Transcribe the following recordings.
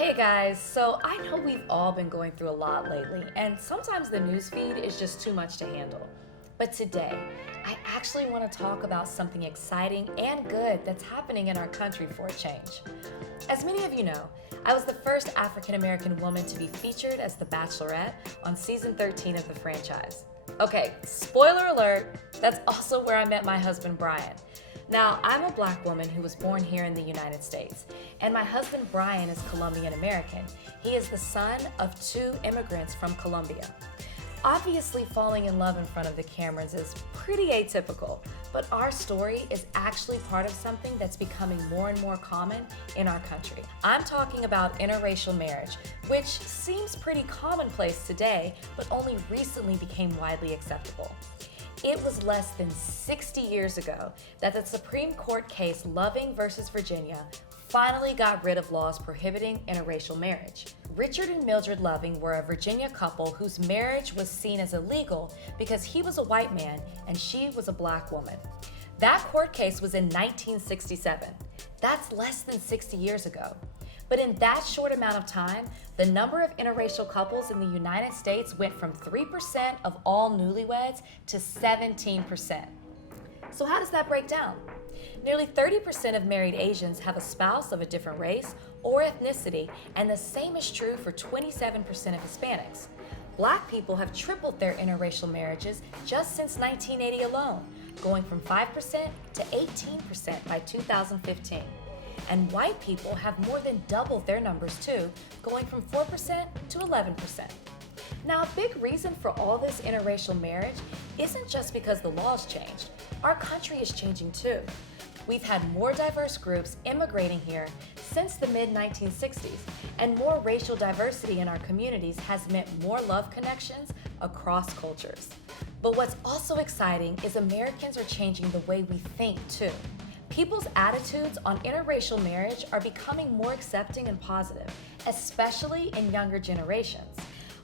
Hey guys, so I know we've all been going through a lot lately, and sometimes the news feed is just too much to handle. But today, I actually want to talk about something exciting and good that's happening in our country for a change. As many of you know, I was the first African American woman to be featured as the Bachelorette on season 13 of the franchise. Okay, spoiler alert, that's also where I met my husband Brian. Now, I'm a Black woman who was born here in the United States, and my husband Brian is Colombian American. He is the son of two immigrants from Colombia. Obviously, falling in love in front of the cameras is pretty atypical, but our story is actually part of something that's becoming more and more common in our country. I'm talking about interracial marriage, which seems pretty commonplace today, but only recently became widely acceptable. It was less than 60 years ago that the Supreme Court case Loving versus Virginia finally got rid of laws prohibiting interracial marriage. Richard and Mildred Loving were a Virginia couple whose marriage was seen as illegal because he was a white man and she was a Black woman. That court case was in 1967. That's less than 60 years ago. But in that short amount of time, the number of interracial couples in the United States went from 3% of all newlyweds to 17%. So how does that break down? Nearly 30% of married Asians have a spouse of a different race or ethnicity, and the same is true for 27% of Hispanics. Black people have tripled their interracial marriages just since 1980 alone, going from 5% to 18% by 2015. And white people have more than doubled their numbers too, going from 4% to 11%. Now, a big reason for all this interracial marriage isn't just because the laws changed. Our country is changing too. We've had more diverse groups immigrating here since the mid-1960s, and more racial diversity in our communities has meant more love connections across cultures. But what's also exciting is Americans are changing the way we think too. People's attitudes on interracial marriage are becoming more accepting and positive, especially in younger generations.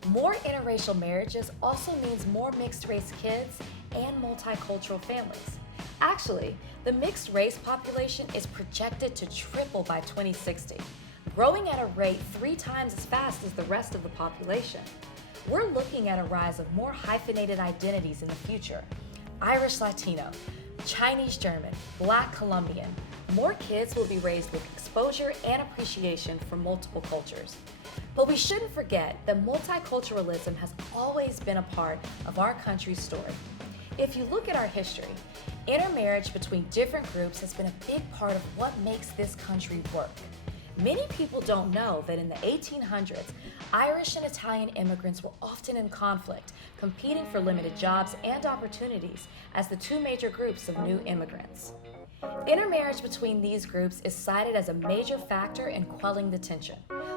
More interracial marriages also means more mixed-race kids and multicultural families. Actually, the mixed-race population is projected to triple by 2060, growing at a rate 3 times as fast as the rest of the population. We're looking at a rise of more hyphenated identities in the future: Irish Latino, Chinese German, Black Colombian. More kids will be raised with exposure and appreciation for multiple cultures. But we shouldn't forget that multiculturalism has always been a part of our country's story. If you look at our history, intermarriage between different groups has been a big part of what makes this country work. Many people don't know that in the 1800s, Irish and Italian immigrants were often in conflict, competing for limited jobs and opportunities as the two major groups of new immigrants. Intermarriage between these groups is cited as a major factor in quelling the tension.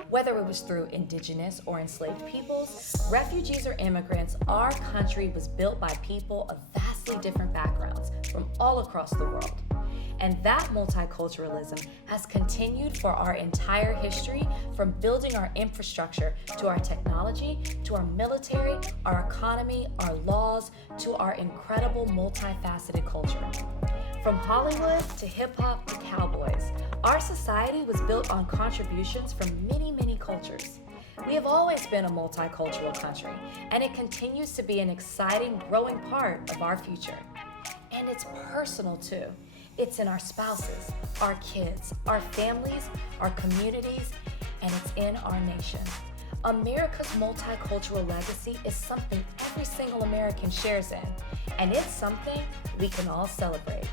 Whether it was through indigenous or enslaved peoples, refugees or immigrants, our country was built by people of vastly different backgrounds from all across the world. And that multiculturalism has continued for our entire history, from building our infrastructure to our technology, to our military, our economy, our laws, to our incredible multifaceted culture. From Hollywood to hip-hop to cowboys, our society was built on contributions from many, many cultures. We have always been a multicultural country, and it continues to be an exciting, growing part of our future. And it's personal too. It's in our spouses, our kids, our families, our communities, and it's in our nation. America's multicultural legacy is something every single American shares in, and it's something we can all celebrate.